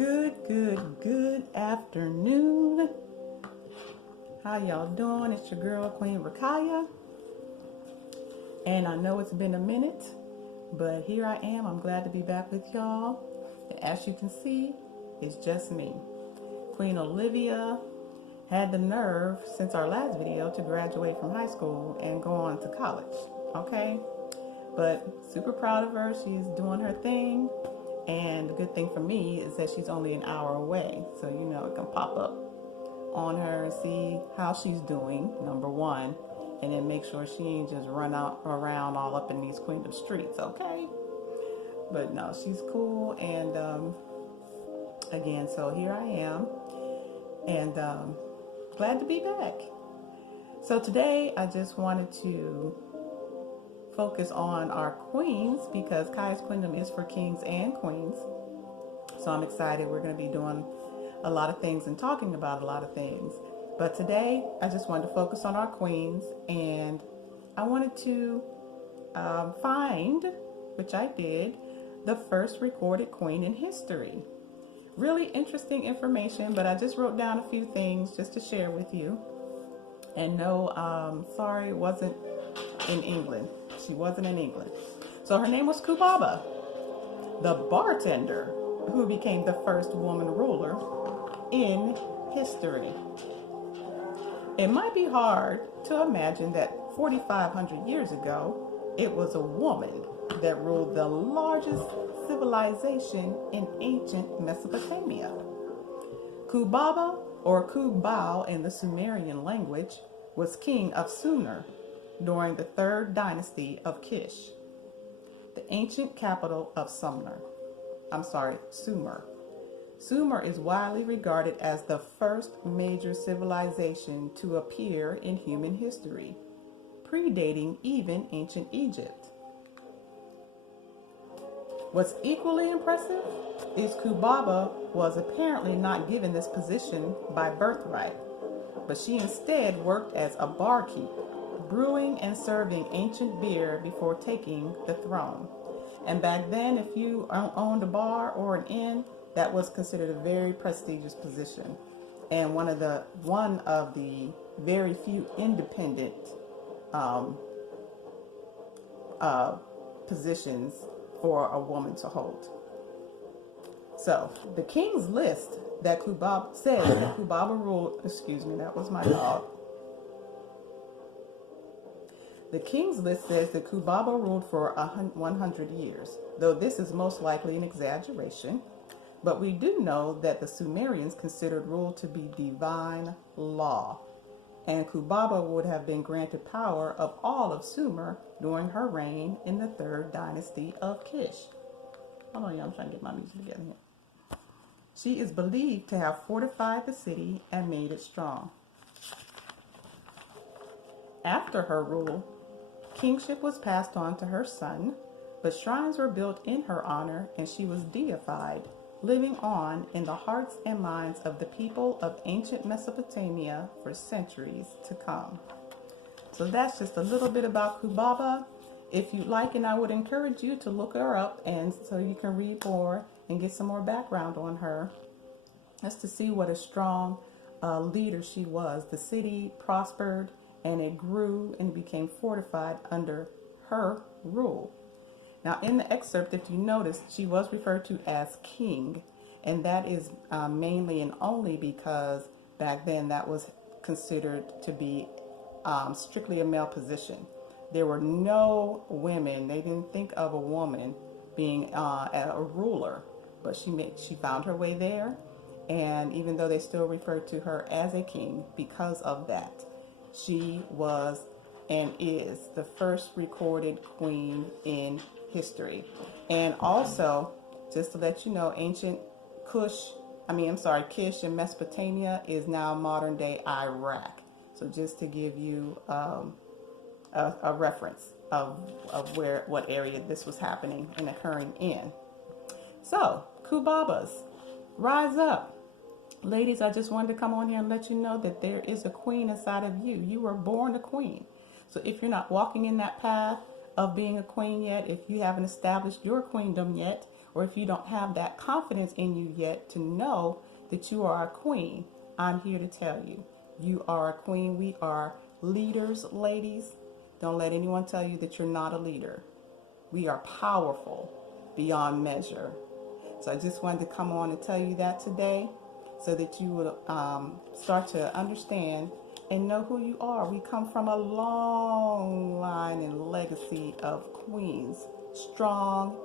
Good afternoon. How y'all doing? It's your girl, Queen Rakaya. And I know it's been a minute, but here I am. I'm glad to be back with y'all. And as you can see, it's just me. Queen Olivia had the nerve since our last video to graduate from high school and go on to college. Okay? But super proud of her. She's doing her thing. And the good thing for me is that she's only an hour away. So, it can pop up on her and see how she's doing, number one. And then make sure she ain't just run out around all up in these Queendom streets, okay? But no, she's cool. And again, so here I am. And glad to be back. So today I just wanted to focus on our queens because Kaya's Queendom is for kings and queens. So I'm excited. We're going to be doing a lot of things and talking about a lot of things. But today I just wanted to focus on our queens, and I wanted to find, which I did, the first recorded queen in history. Really interesting information, but I just wrote down a few things just to share with you. And no, sorry, it wasn't in England. She wasn't in England. So her name was Kubaba, the bartender who became the first woman ruler in history. It might be hard to imagine that 4,500 years ago, it was a woman that ruled the largest civilization in ancient Mesopotamia. Kubaba, or Kubal in the Sumerian language, was king of Sumer during the third dynasty of Kish, the ancient capital of Sumer. Sumer is widely regarded as the first major civilization to appear in human history, predating even ancient Egypt. What's equally impressive is Kubaba was apparently not given this position by birthright, but she instead worked as a barkeep, brewing and serving ancient beer before taking the throne. And back then, if you owned a bar or an inn, that was considered a very prestigious position, and one of the very few independent positions for a woman to hold. So the King's List that Kubaba says that Kubaba ruled. Excuse me, that was my dog. The King's List says that Kubaba ruled for 100 years, though this is most likely an exaggeration. But we do know that the Sumerians considered rule to be divine law, and Kubaba would have been granted power of all of Sumer during her reign in the third dynasty of Kish. Hold on, y'all, I'm trying to get my music together here. She is believed to have fortified the city and made it strong. After her rule, kingship was passed on to her son, but shrines were built in her honor and she was deified, living on in the hearts and minds of the people of ancient Mesopotamia for centuries to come. So that's just a little bit about Kubaba. If you'd like, and I would encourage you to look her up, and so you can read more and get some more background on her, just to see what a strong leader she was. The city prospered and it grew and became fortified under her rule. Now, in the excerpt, if you notice, she was referred to as king, and that is mainly and only because back then that was considered to be strictly a male position. There were no women. They didn't think of a woman being a ruler, but she found her way there, and even though they still refer to her as a king because of that, she was and is the first recorded queen in history. And also, just to let you know, ancient Kish in Mesopotamia is now modern day Iraq. So just to give you a reference of what area this was happening and occurring in. So, Kubabas, rise up. Ladies, I just wanted to come on here and let you know that there is a queen inside of you. You were born a queen. So if you're not walking in that path of being a queen yet, if you haven't established your queendom yet, or if you don't have that confidence in you yet to know that you are a queen, I'm here to tell you, you are a queen. We are leaders, ladies. Don't let anyone tell you that you're not a leader. We are powerful beyond measure. So I just wanted to come on and tell you that today so that you would start to understand and know who you are. We come from a long line and legacy of queens, strong,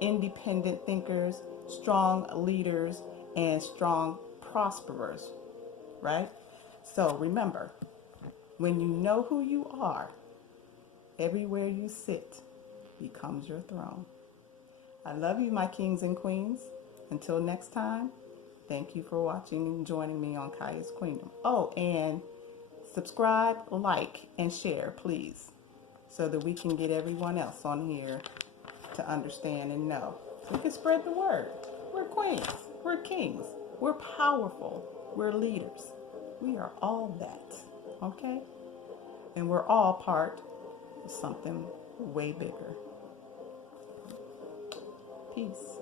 independent thinkers, strong leaders, and strong prosperers, right? So remember, when you know who you are, everywhere you sit becomes your throne. I love you, my kings and queens. Until next time, thank you for watching and joining me on Kaya's Queendom. Oh, and subscribe, like, and share, please, so that we can get everyone else on here to understand and know. So we can spread the word. We're queens. We're kings. We're powerful. We're leaders. We are all that, okay? And we're all part of something way bigger. Peace.